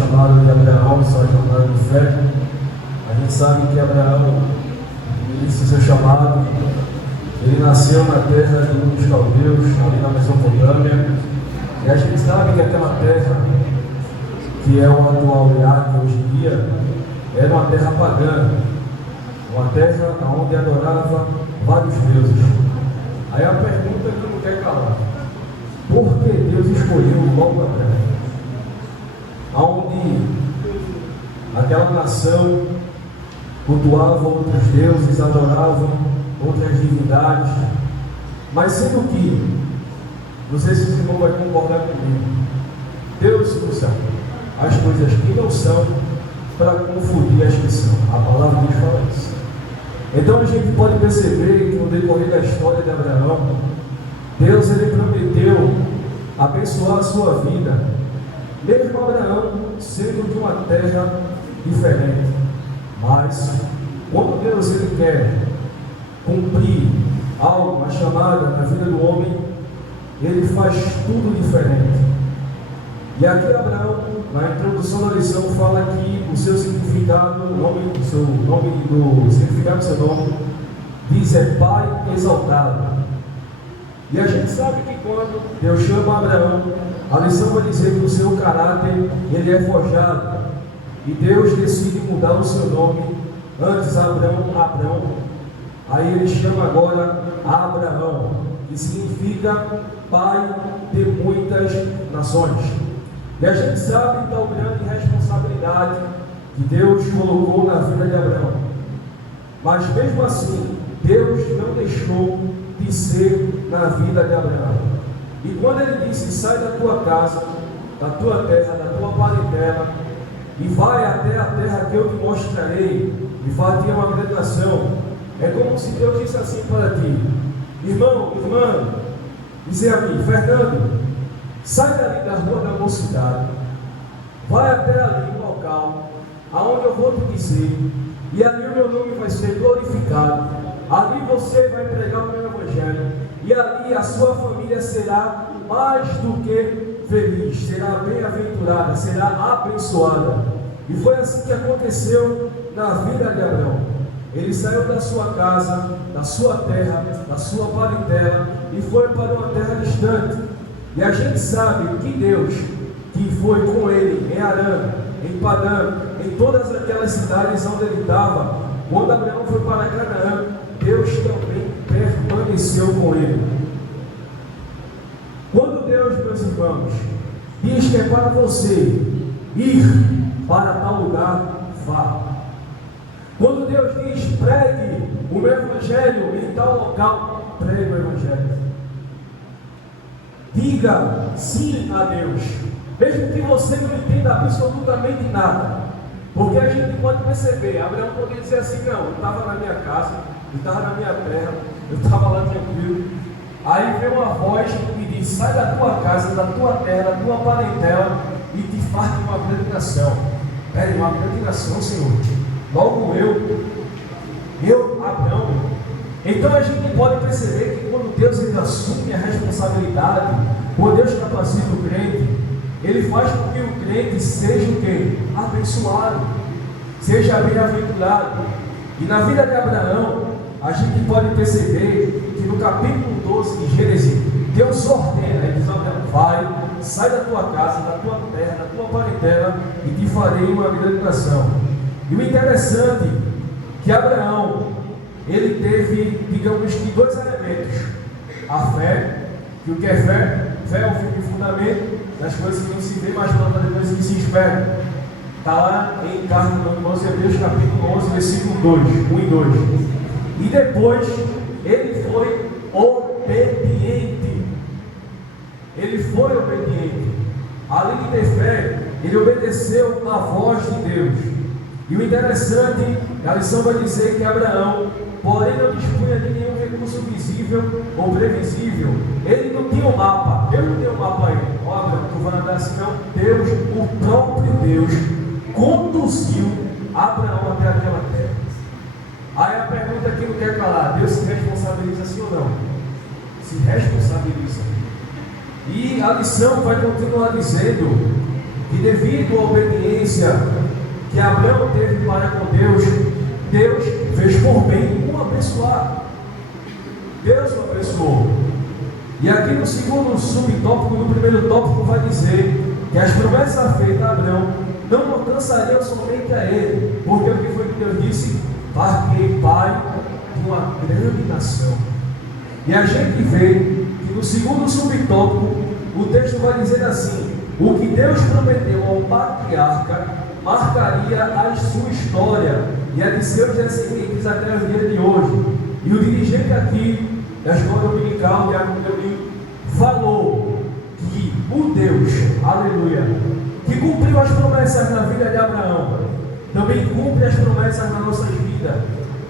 chamado de Abraão, sua jornada de fé. A gente sabe que Abraão, no início do seu chamado, ele nasceu na terra dos caldeus, ali na Mesopotâmia. E a gente sabe que aquela terra, que é o atual Iraque hoje em dia, era uma terra pagã, uma terra onde adorava vários deuses. Aí a pergunta que não quer calar: por que Deus escolheu logo Abraão? Onde aquela nação cultuava outros deuses, adoravam outras divindades, mas sendo que, não sei se o irmão vai concordar comigo, Deus usa as coisas que não são para confundir as que são. A palavra nos fala isso. Então a gente pode perceber que no decorrer da história de Abraão, Deus ele prometeu abençoar a sua vida, mesmo Abraão sendo de uma terra diferente. Mas quando Deus ele quer cumprir algo, uma chamada na vida do homem, ele faz tudo diferente. E aqui Abraão, na introdução da lição, fala que o seu significado, o significado do seu nome, diz é Pai exaltado. E a gente sabe que quando Deus chama Abraão, a lição vai dizer que o seu caráter ele é forjado. E Deus decide mudar o seu nome. Antes Abrão, aí ele chama agora Abraão, que significa Pai de muitas nações. E a gente sabe da grande responsabilidade que Deus colocou na vida de Abraão. Mas mesmo assim, Deus não deixou de ser na vida de Abraão. E quando ele disse: sai da tua casa, da tua terra, da tua parentela, e vai até a terra que eu te mostrarei, e far-te uma grande nação, é como se Deus disse assim para ti: irmão, irmã, dizer a mim: Fernando, sai dali da rua da mocidade, vai até ali no local aonde eu vou te dizer, e ali o meu nome vai ser glorificado, ali você vai pregar o meu evangelho, e ali a sua família será mais do que feliz, será bem-aventurada, será abençoada. E foi assim que aconteceu na vida de Abraão. Ele saiu da sua casa, da sua terra, da sua parentela, e foi para uma terra distante. E a gente sabe que Deus, que foi com ele em Arã, em Padã, em todas aquelas cidades onde ele estava, quando Abraão foi para Canaã, Deus também permaneceu com ele. Quando Deus, meus irmãos, diz que é para você ir para tal lugar, vá. Quando Deus diz: pregue o meu evangelho em tal local, pregue o evangelho. Diga sim a Deus, mesmo que você não entenda absolutamente nada. Porque a gente pode perceber, Abraão poderia dizer assim: não, eu estava na minha casa, eu estava na minha terra, eu estava lá tranquilo. Aí veio uma voz que diz: sai da tua casa, da tua terra, da tua parentela, e te faz uma grande nação. Peraí, uma grande nação, Senhor? Logo eu, Abraão. Então a gente pode perceber que quando Deus ele assume a responsabilidade, quando Deus capacita o crente, ele faz com que o crente seja o quê? Abençoado, seja bem-aventurado. E na vida de Abraão, a gente pode perceber que no capítulo 12 de Gênesis, Deus ordena, ele diz: Abraão, vai, sai da tua casa, da tua terra, da tua parentela, e te farei uma grande nação. E o interessante é que Abraão, ele teve, digamos que, dois elementos: a fé, que o que é fé? Fé é o firme fundamento das coisas que não se vê, mas das coisas que se esperam. Está lá em carta aos Hebreus, capítulo 11, versículo 2, 1 e 2. E depois, ele foi obediente. Ele foi obediente. Além de ter fé, ele obedeceu a voz de Deus. E o interessante, a lição vai dizer que Abraão, porém, não dispunha de nenhum recurso visível ou previsível. Ele não tinha um mapa. Deus não tem um mapa aí. Ó, Abraão, tu vai andar assim, não. Deus, o próprio Deus, conduziu Abraão até aquela terra. Aí a pergunta que não quer calar: Deus se responsabiliza sim ou não? Se responsabiliza. E a lição vai continuar dizendo que devido à obediência que Abraão teve para com Deus, Deus fez por bem o abençoar. Deus o abençoou. E aqui no segundo subtópico, no primeiro tópico, vai dizer que as promessas feitas a Abraão não alcançariam somente a ele, porque o que foi que Deus disse? Farei pai de uma grande nação. E a gente vê que no segundo subtópico, o texto vai dizer assim: o que Deus prometeu ao patriarca marcaria a sua história e a de seus descendentes até os dias de hoje. E o dirigente aqui da escola dominical, o Diácono Leonil, falou que o Deus, aleluia, que cumpriu as promessas na vida de Abraão, também cumpre as promessas nas nossas vidas.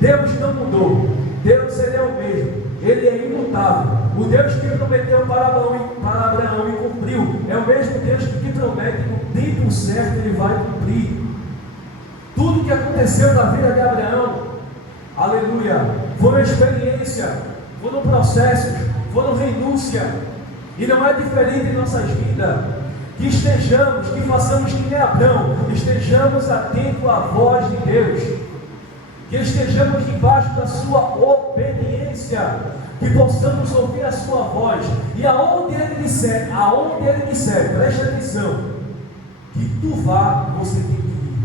Deus não mudou, Deus ele é o mesmo, ele é imutável. O Deus que prometeu para Abraão e cumpriu, é o mesmo Deus que promete que no tempo certo ele vai cumprir. Tudo que aconteceu na vida de Abraão, aleluia, foi uma experiência, foram processos, foram renúncia. E não é diferente em nossas vidas. Que estejamos, que façamos que nem Abraão, estejamos atentos à voz de Deus, que estejamos debaixo da sua obediência, que possamos ouvir a sua voz, e aonde ele disser, preste atenção, que tu vá, você tem que ir.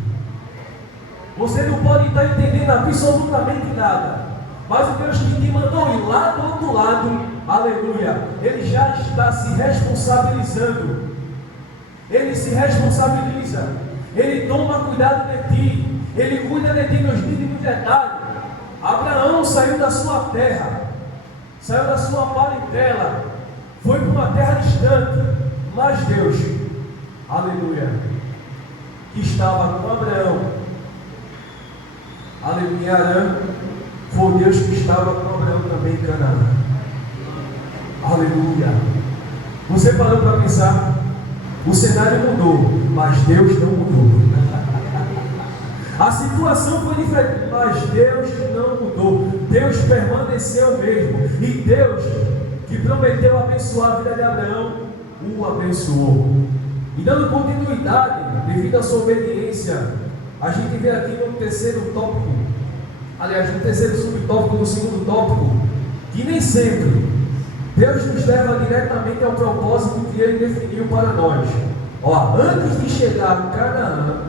Você não pode estar entendendo absolutamente nada, mas o Deus que te mandou ir lá do outro lado, aleluia, ele já está se responsabilizando. Ele se responsabiliza, ele toma cuidado de ti, ele cuida de ti nos mínimos detalhes. Abraão saiu da sua terra, saiu da sua parentela, foi para uma terra distante, mas Deus, aleluia, que estava com Abraão, aleluia, Arã, foi Deus que estava com Abraão também em Canaã, aleluia. Você parou para pensar? O cenário mudou, mas Deus não mudou. A situação foi diferente, mas Deus não mudou. Deus permaneceu mesmo. E Deus, que prometeu abençoar a vida de Abraão, o abençoou. E dando continuidade, devido à sua obediência, a gente vê aqui no terceiro tópico, aliás, no terceiro subtópico, no segundo tópico, que nem sempre Deus nos leva diretamente ao propósito que Ele definiu para nós. Ó, antes de chegar a Canaã,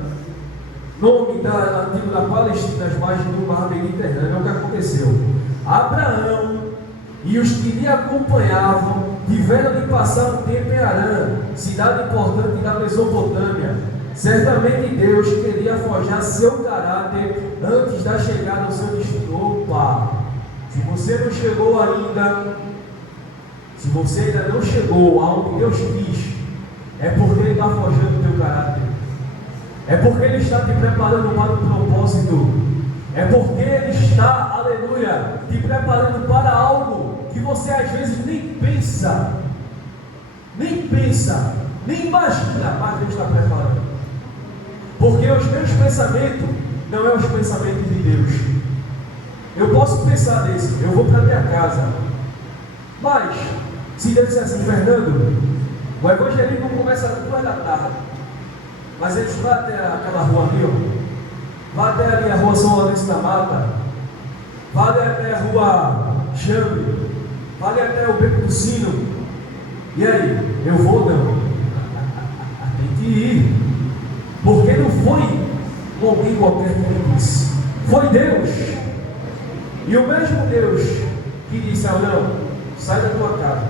nome antigo da Palestina, às margens do mar Mediterrâneo, é o que aconteceu. Abraão e os que lhe acompanhavam tiveram de passar um tempo em Harã, cidade importante da Mesopotâmia. Certamente Deus queria forjar seu caráter antes da chegada ao seu destino. Opa! Se você não chegou ainda, se você ainda não chegou aonde Deus quis, é porque Ele está forjando o teu caráter, é porque Ele está te preparando para o propósito, é porque Ele está, aleluia, te preparando para algo que você às vezes nem pensa, nem imagina, mas Deus está preparando. Porque os meus pensamentos não é os pensamentos de Deus. Eu posso pensar nesse, eu vou para minha casa, mas se Deus disser assim: Fernando, o evangelismo começa às 2 da tarde, mas eles vão até aquela rua ali, ó, vai até ali a rua São Lourenço da Mata, vai até a rua Chambre, vai até o Beco do Sino, e aí, eu vou ou não? Tem que ir, porque não foi alguém qualquer que me disse, foi Deus. E o mesmo Deus que disse: Abraão, sai da tua casa,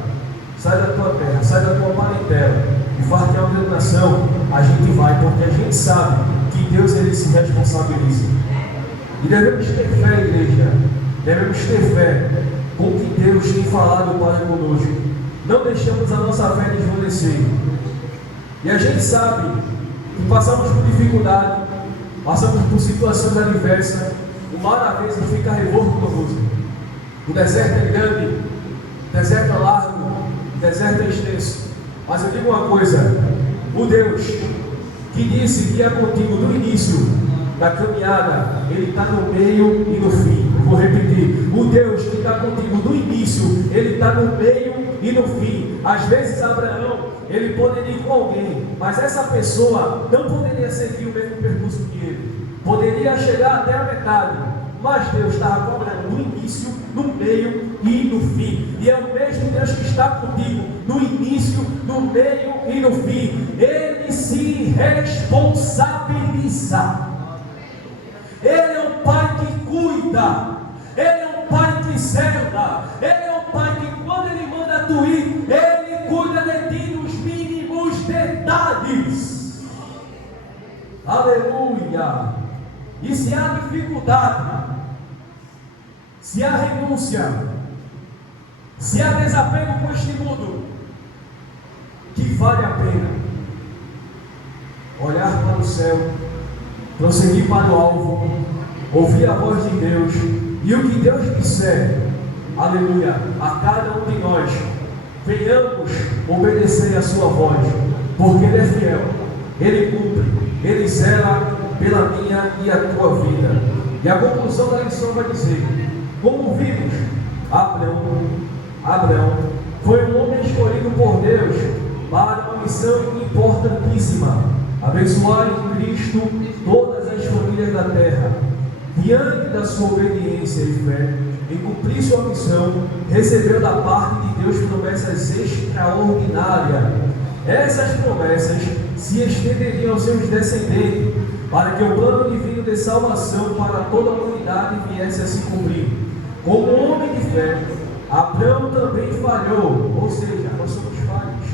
sai da tua terra, sai da tua parentela e faz-te uma grande nação. A gente vai, porque a gente sabe que Deus, Ele se responsabiliza. E devemos ter fé, igreja, devemos ter fé com o que Deus tem falado para conosco. Não deixamos a nossa fé desvanecer. E a gente sabe que passamos por dificuldade, passamos por situações adversas. O mar às vezes fica revolto conosco. O deserto é grande, o deserto é largo, o deserto é extenso. Mas eu digo uma coisa: o Deus que disse que é contigo no início da caminhada, Ele está no meio e no fim. Eu vou repetir: o Deus que está contigo no início, Ele está no meio e no fim. Às vezes Abraão ele poderia ir com alguém, mas essa pessoa não poderia seguir o mesmo percurso que ele, poderia chegar até a metade, mas Deus estava cobrando no início, no meio e no fim. E é o mesmo Deus que está contigo no início, no meio e no fim. Ele se responsabiliza. Ele é um pai que cuida. Ele é um pai que zela. Ele é um pai que quando ele manda tu ir, ele cuida de ti nos mínimos detalhes. Aleluia. E se há dificuldade, se há renúncia, se há desapego com este mundo, que vale a pena olhar para o céu, prosseguir para o alvo, ouvir a voz de Deus, e o que Deus disser, aleluia, a cada um de nós, venhamos obedecer a sua voz, porque Ele é fiel, Ele cumpre, Ele zela pela minha e a tua vida. E a conclusão da lição vai dizer: como vimos, Abraão foi um homem escolhido por Deus para uma missão importantíssima: abençoar em Cristo todas as famílias da terra. Diante da sua obediência e fé em cumprir sua missão, recebeu da parte de Deus promessas extraordinárias. Essas promessas se estenderiam aos seus descendentes, para que o plano divino de salvação para toda a humanidade viesse a se cumprir. Como homem de fé, Abraão também falhou, ou seja, nós somos falhos,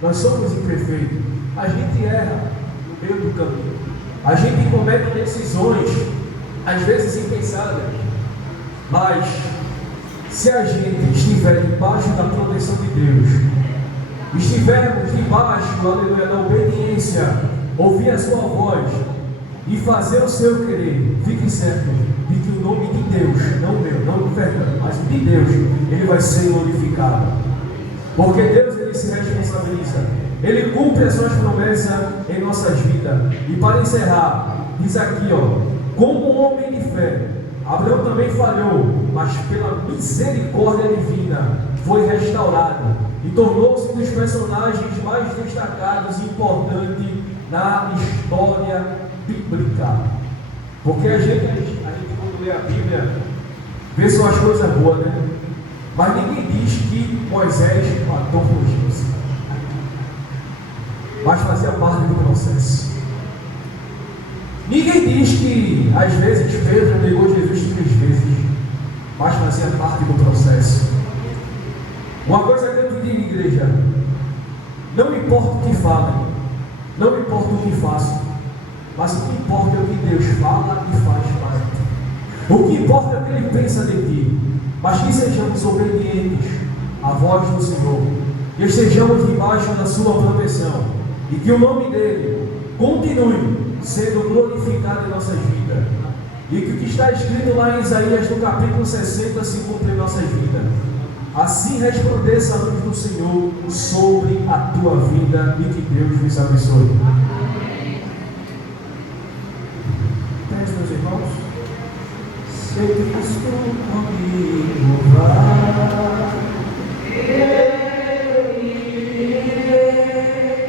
nós somos imperfeitos, a gente erra no meio do caminho, a gente comete decisões, às vezes impensadas, mas se a gente estiver debaixo da proteção de Deus, estivermos debaixo, aleluia, da obediência, ouvir a sua voz e fazer o seu querer, fique certo de que o nome de Deus, não o meu, não do Fernando, mas de Deus, ele vai ser glorificado, porque Deus, ele se responsabiliza, ele cumpre as suas promessas em nossas vidas. E para encerrar, diz aqui, como um homem de fé, Abraão também falhou, mas pela misericórdia divina foi restaurado e tornou-se um dos personagens mais destacados e importantes na história bíblica. Porque a gente quando lê a Bíblia, vê só as coisas boas, né? Mas ninguém diz que Moisés matou com Jesus, mas fazia parte do processo. Ninguém diz que às vezes Pedro negou Jesus 3 vezes, mas fazia parte do processo. Uma coisa que eu te digo, igreja: não importa o que falem, não importa o que façam, mas o que importa é o que Deus fala e faz para ti. O que importa é o que Ele pensa de ti, mas que sejamos obedientes à voz do Senhor, que estejamos debaixo da sua proteção, e que o nome dEle continue sendo glorificado em nossas vidas, e que o que está escrito lá em Isaías no capítulo 60 se cumpra em nossas vidas. Assim resplandeça a luz do Senhor sobre a tua vida, e que Deus nos abençoe. Pede, meus irmãos. Se Cristo comigo vai,